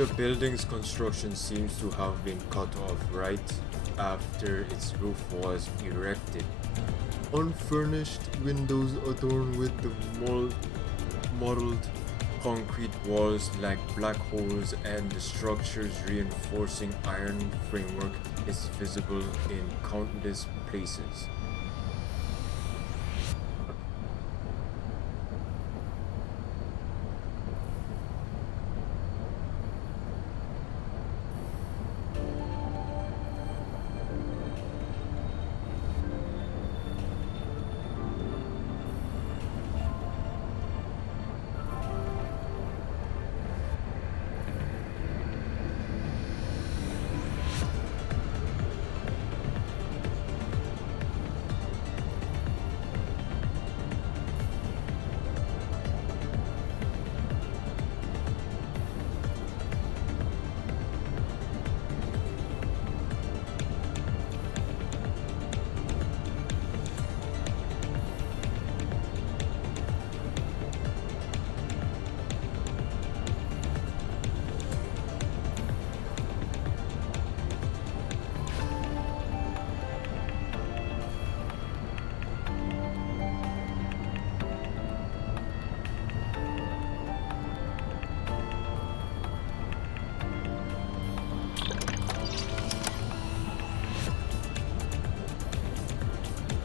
The building's construction seems to have been cut off right after its roof was erected. Unfurnished windows adorned with the mottled concrete walls like black holes, and the structure's reinforcing iron framework is visible in countless places.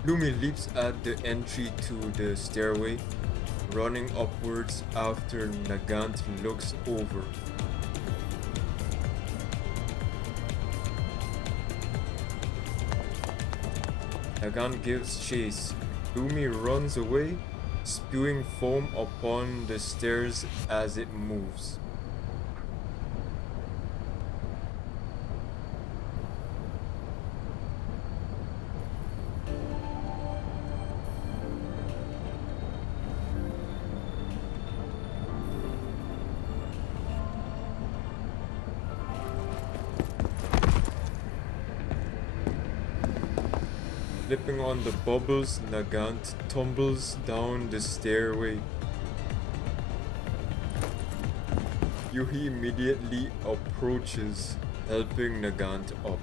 Lumi leaps at the entry to the stairway, running upwards after Nagant looks over. Nagant gives chase. Lumi runs away, spewing foam upon the stairs as it moves. Slipping on the bubbles, Nagant tumbles down the stairway. Yuhi immediately approaches, helping Nagant up.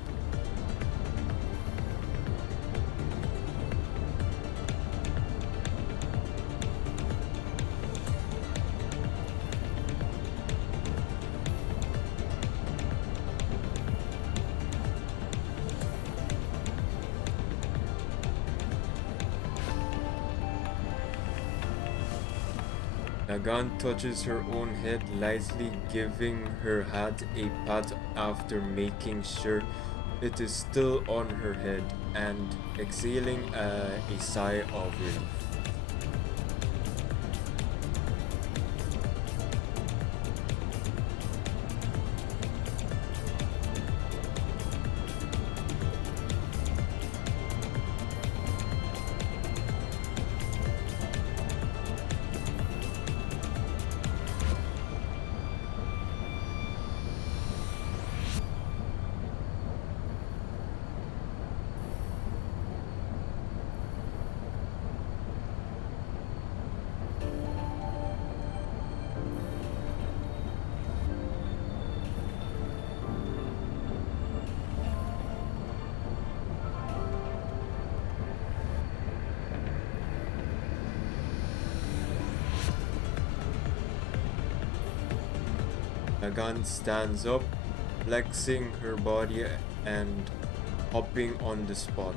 Nagant touches her own head lightly, giving her hat a pat after making sure it is still on her head, and exhaling a sigh of relief. Nagant stands up, flexing her body and hopping on the spot.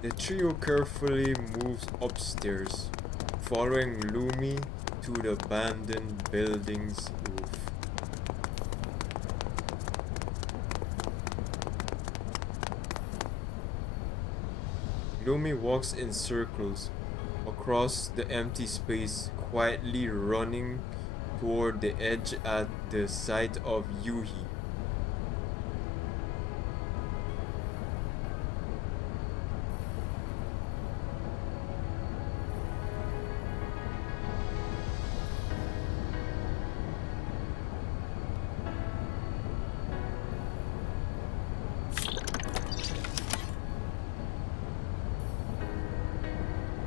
The trio carefully moves upstairs, following Lumi to the abandoned building's roof. Lumi walks in circles across the empty space, quietly running toward the edge at the sight of Yuhi.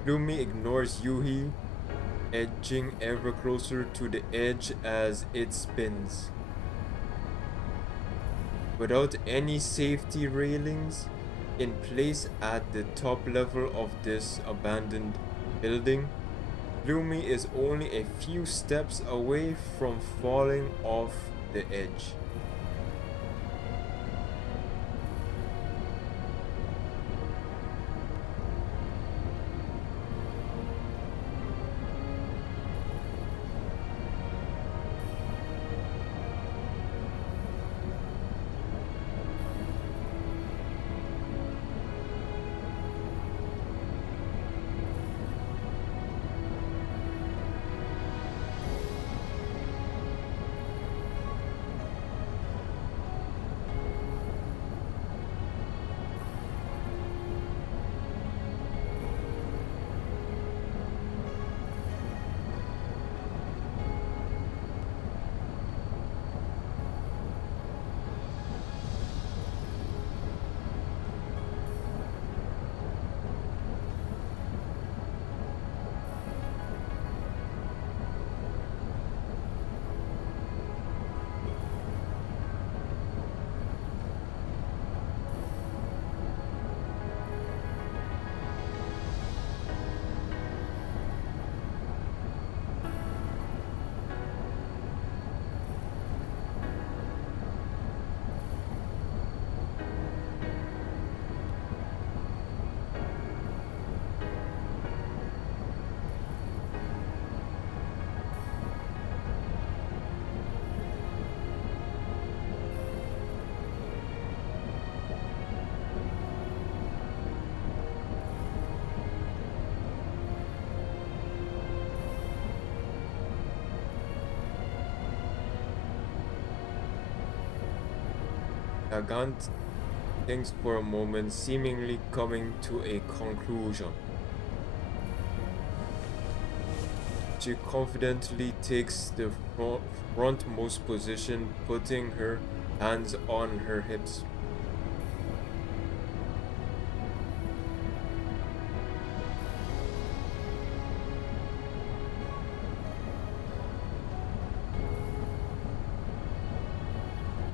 Lumi ignores Yuhi, edging ever closer to the edge as it spins. Without any safety railings in place at the top level of this abandoned building, Lumi is only a few steps away from falling off the edge. Nagant thinks for a moment, seemingly coming to a conclusion. She confidently takes the frontmost position, putting her hands on her hips.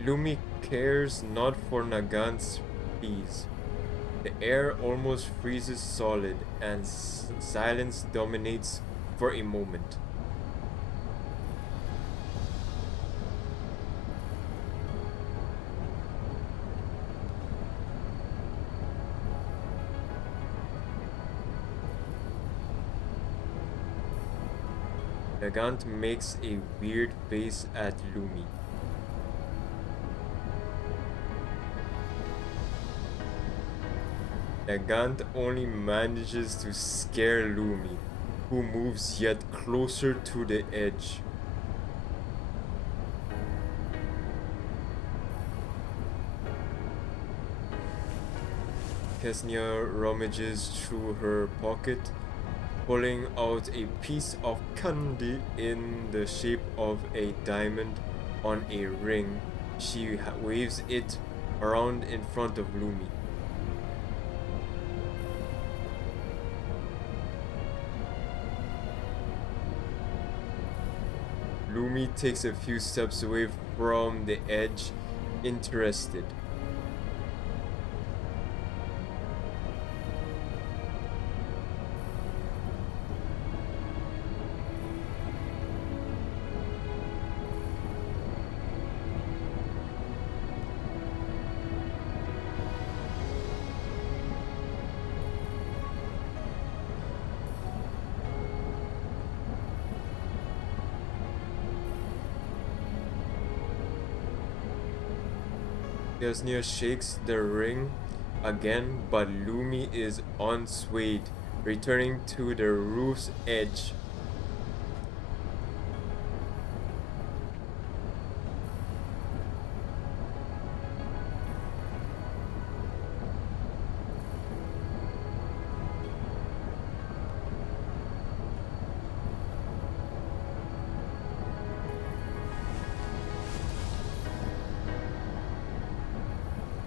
Lumi cares not for Nagant's pleas. The air almost freezes solid, and silence dominates for a moment. Nagant makes a weird face at Lumi. Nagant only manages to scare Lumi, who moves yet closer to the edge. Kesnia rummages through her pocket, pulling out a piece of candy in the shape of a diamond on a ring. She waves it around in front of Lumi. Lumi takes a few steps away from the edge, interested. Kesnia shakes the ring again, but Lumi is unswayed, returning to the roof's edge.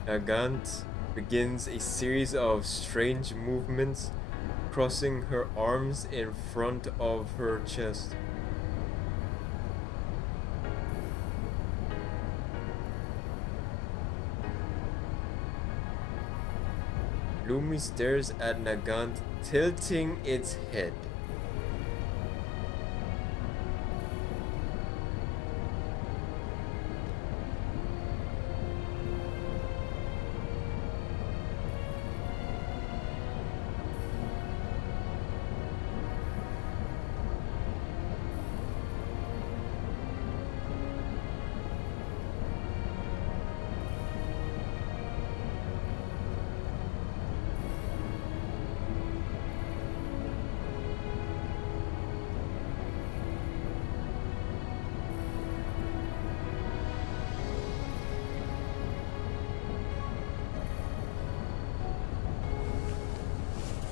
Nagant begins a series of strange movements, crossing her arms in front of her chest. Lumi stares at Nagant, tilting its head.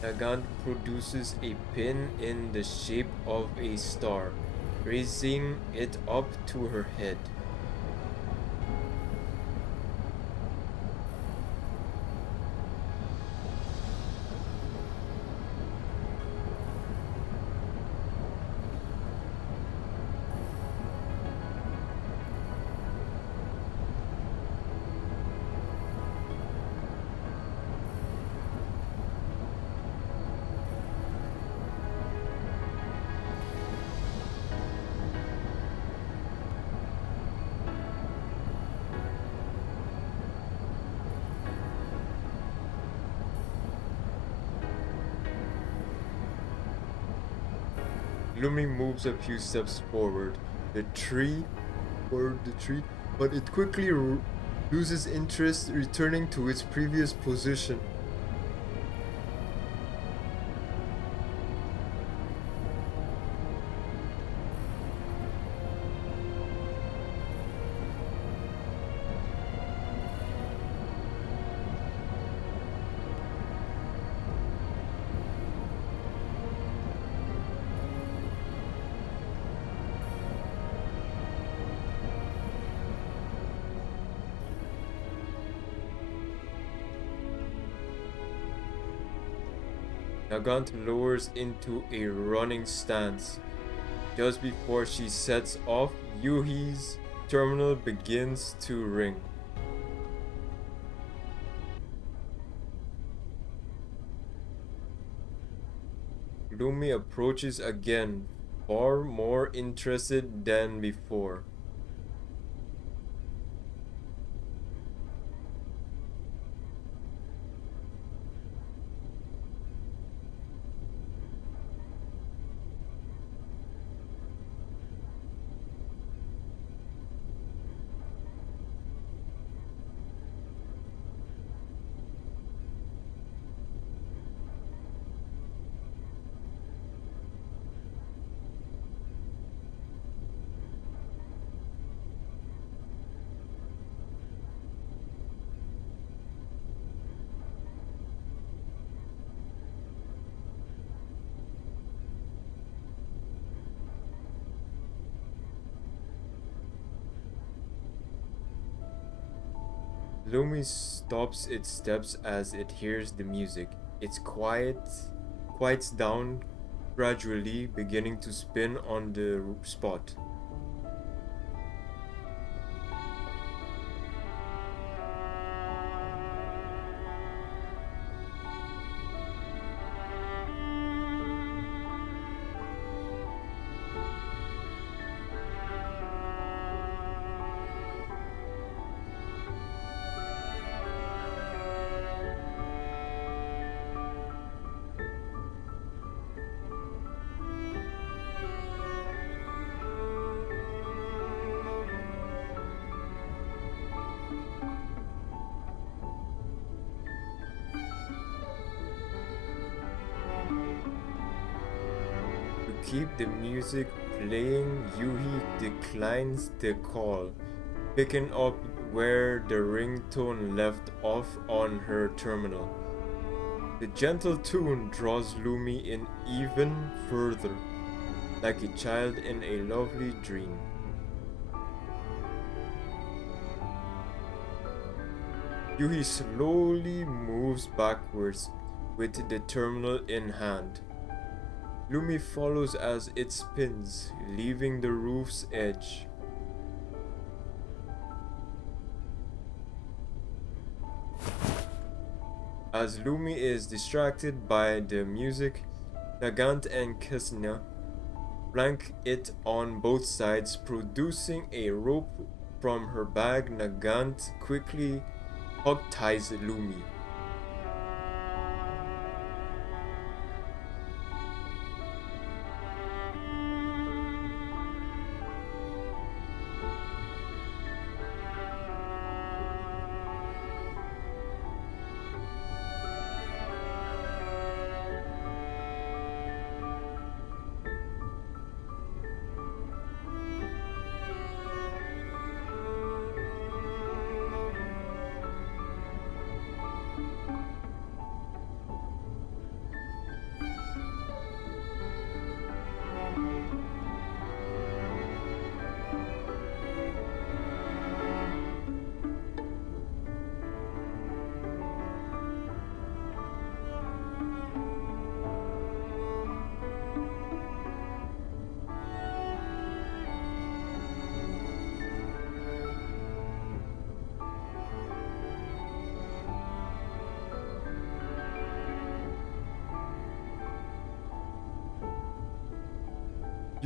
Nagant produces a pin in the shape of a star, raising it up to her head. Lumi moves a few steps forward, the tree, but it quickly loses interest, returning to its previous position. Nagant lowers into a running stance. Just before she sets off, Yuhi's terminal begins to ring. Lumi approaches again, far more interested than before. Lumi stops its steps as it hears the music. It's quiets down gradually, beginning to spin on the spot. To keep the music playing, Yuhi declines the call, picking up where the ringtone left off on her terminal. The gentle tune draws Lumi in even further, like a child in a lovely dream. Yuhi slowly moves backwards, with the terminal in hand. Lumi follows as it spins, leaving the roof's edge. As Lumi is distracted by the music, Nagant and Kesna flank it on both sides, producing a rope from her bag. Nagant quickly hog-ties Lumi.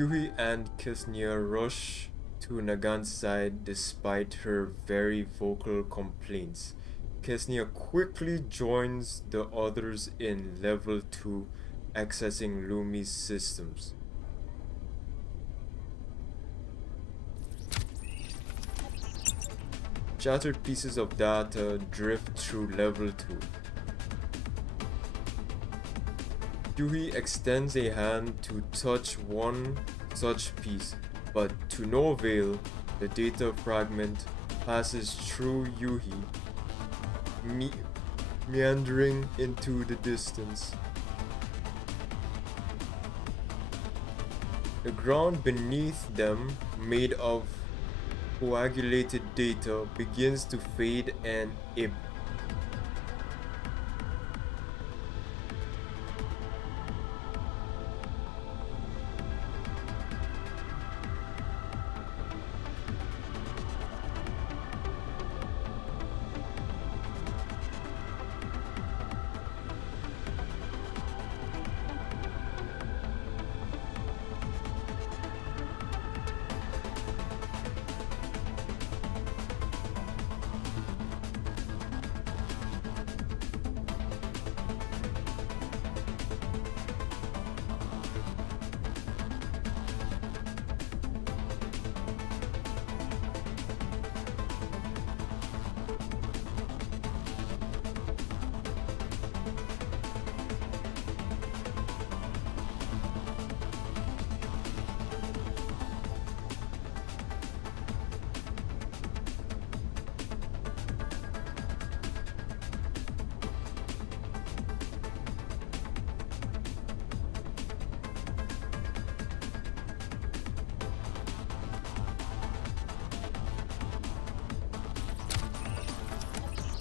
Yuhi and Kisnya rush to Nagant's side despite her very vocal complaints. Kisnya quickly joins the others in level 2, accessing Lumi's systems. Shattered pieces of data drift through level 2. Yuhi extends a hand to touch one such piece, but to no avail. The data fragment passes through Yuhi, meandering into the distance. The ground beneath them, made of coagulated data, begins to fade and ebb.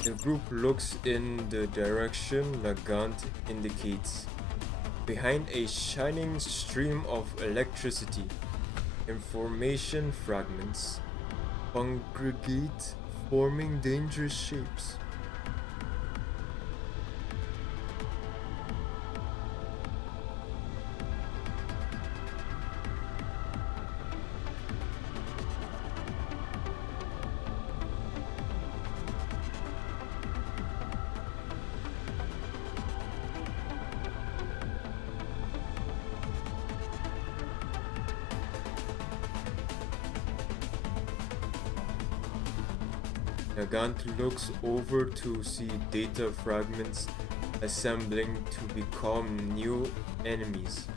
The group looks in the direction Nagant indicates. Behind a shining stream of electricity, information fragments congregate, forming dangerous shapes. Nagant looks over to see data fragments assembling to become new enemies.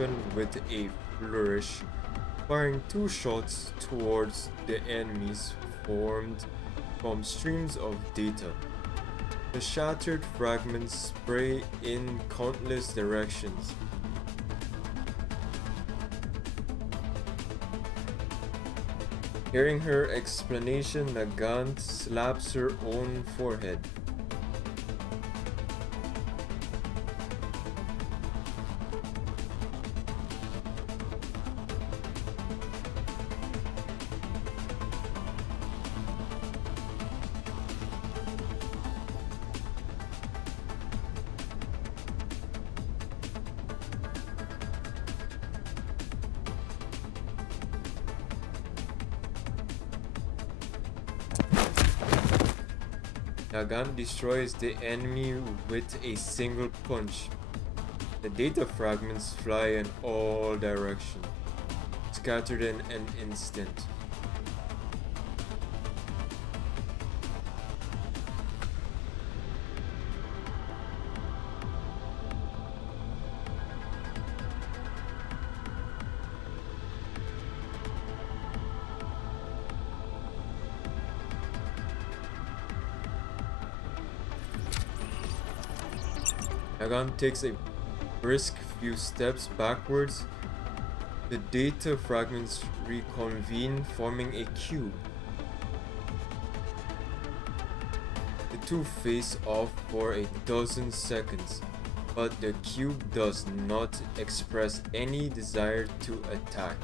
weapon with a flourish, firing 2 shots towards the enemies formed from streams of data. The shattered fragments spray in countless directions. Hearing her explanation, Nagant slaps her own forehead. Nagant destroys the enemy with a single punch. The data fragments fly in all directions, scattered in an instant. Nagant takes a brisk few steps backwards. The data fragments reconvene, forming a cube. The two face off for a dozen seconds, but the cube does not express any desire to attack.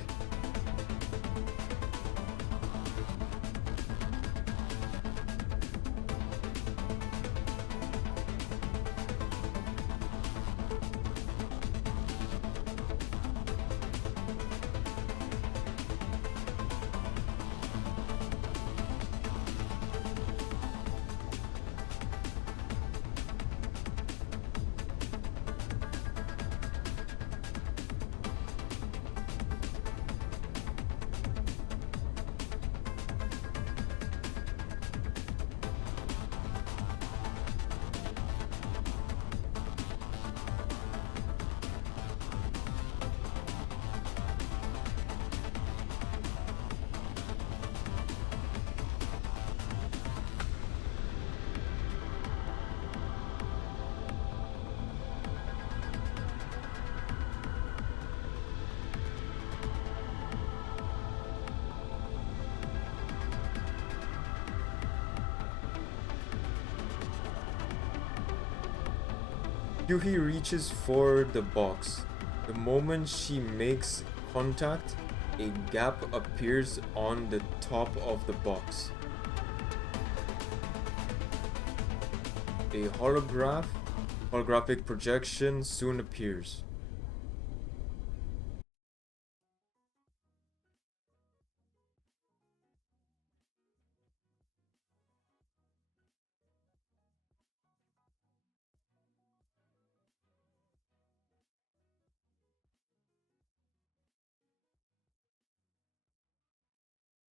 Yuhi reaches for the box. The moment she makes contact, a gap appears on the top of the box. A holographic projection soon appears.